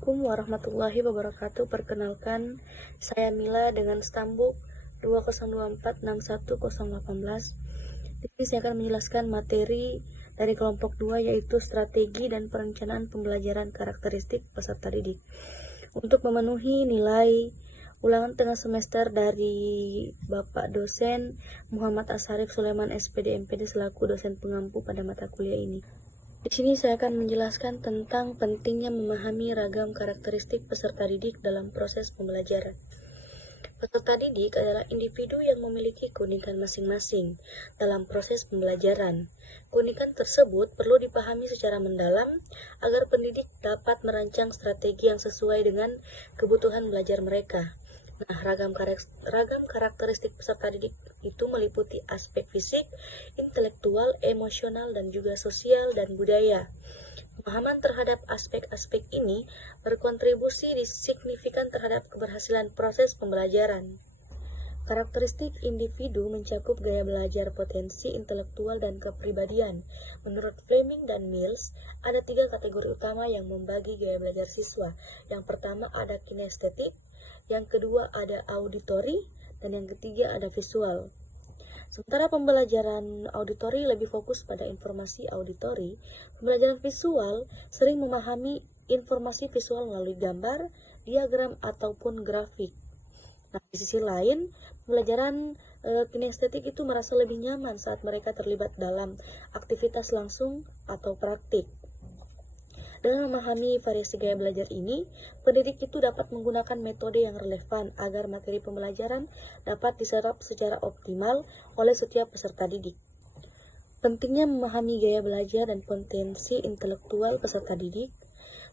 Assalamualaikum warahmatullahi wabarakatuh. Perkenalkan, saya Mila dengan stambuk 202461018. Di sini saya akan menjelaskan materi dari kelompok 2, yaitu strategi dan perencanaan pembelajaran karakteristik peserta didik. Untuk memenuhi nilai ulangan tengah semester dari Bapak dosen Muhammad Asharif Sulaiman SPD MPD selaku dosen pengampu pada mata kuliah ini. Di sini saya akan menjelaskan tentang pentingnya memahami ragam karakteristik peserta didik dalam proses pembelajaran. Peserta didik adalah individu yang memiliki keunikan masing-masing dalam proses pembelajaran. Keunikan tersebut perlu dipahami secara mendalam agar pendidik dapat merancang strategi yang sesuai dengan kebutuhan belajar mereka. Nah, ragam karakteristik peserta didik itu meliputi aspek fisik, intelektual, emosional, dan juga sosial dan budaya. Pemahaman terhadap aspek-aspek ini berkontribusi signifikan terhadap keberhasilan proses pembelajaran. Karakteristik individu mencakup gaya belajar, potensi intelektual, dan kepribadian. Menurut Fleming dan Mills, ada 3 kategori utama yang membagi gaya belajar siswa. Yang pertama ada kinestetik, yang kedua ada auditori, dan yang ketiga ada visual. Sementara pembelajaran auditori lebih fokus pada informasi auditori, pembelajaran visual sering memahami informasi visual melalui gambar, diagram, ataupun grafik. Nah, di sisi lain, pembelajaran kinestetik itu merasa lebih nyaman saat mereka terlibat dalam aktivitas langsung atau praktik. Dengan memahami variasi gaya belajar ini, pendidik itu dapat menggunakan metode yang relevan agar materi pembelajaran dapat diserap secara optimal oleh setiap peserta didik. Pentingnya memahami gaya belajar dan potensi intelektual peserta didik,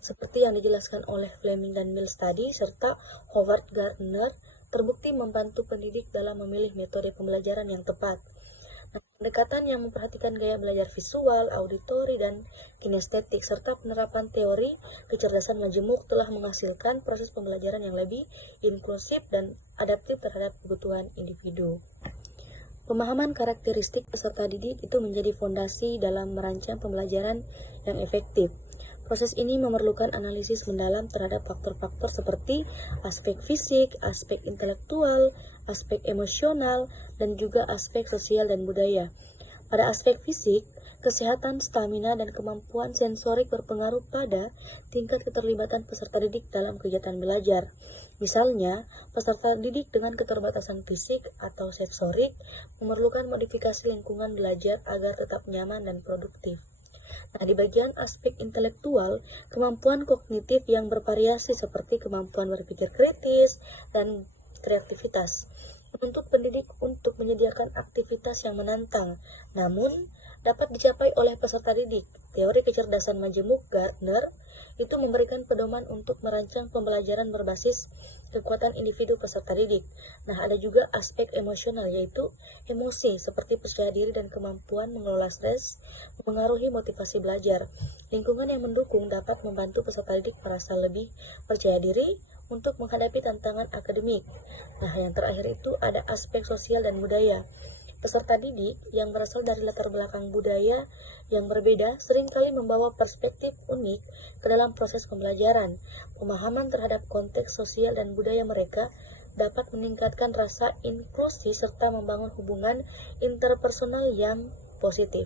seperti yang dijelaskan oleh Fleming dan Mills tadi, serta Howard Gardner, terbukti membantu pendidik dalam memilih metode pembelajaran yang tepat. Pendekatan yang memperhatikan gaya belajar visual, auditori, dan kinestetik, serta penerapan teori kecerdasan majemuk telah menghasilkan proses pembelajaran yang lebih inklusif dan adaptif terhadap kebutuhan individu. Pemahaman karakteristik peserta didik itu menjadi fondasi dalam merancang pembelajaran yang efektif. Proses ini memerlukan analisis mendalam terhadap faktor-faktor seperti aspek fisik, aspek intelektual, aspek emosional, dan juga aspek sosial dan budaya. Pada aspek fisik, kesehatan, stamina, dan kemampuan sensorik berpengaruh pada tingkat keterlibatan peserta didik dalam kegiatan belajar. Misalnya, peserta didik dengan keterbatasan fisik atau sensorik memerlukan modifikasi lingkungan belajar agar tetap nyaman dan produktif. Nah, di bagian aspek intelektual, kemampuan kognitif yang bervariasi seperti kemampuan berpikir kritis dan kreativitas menuntut pendidik untuk menyediakan aktivitas yang menantang, namun dapat dicapai oleh peserta didik. Teori kecerdasan majemuk Gardner itu memberikan pedoman untuk merancang pembelajaran berbasis kekuatan individu peserta didik. Nah, ada juga aspek emosional, yaitu emosi seperti percaya diri dan kemampuan mengelola stres mempengaruhi motivasi belajar. Lingkungan yang mendukung dapat membantu peserta didik merasa lebih percaya diri untuk menghadapi tantangan akademik. Nah, yang terakhir itu ada aspek sosial dan budaya. Peserta didik yang berasal dari latar belakang budaya yang berbeda seringkali membawa perspektif unik ke dalam proses pembelajaran. Pemahaman terhadap konteks sosial dan budaya mereka dapat meningkatkan rasa inklusi serta membangun hubungan interpersonal yang positif.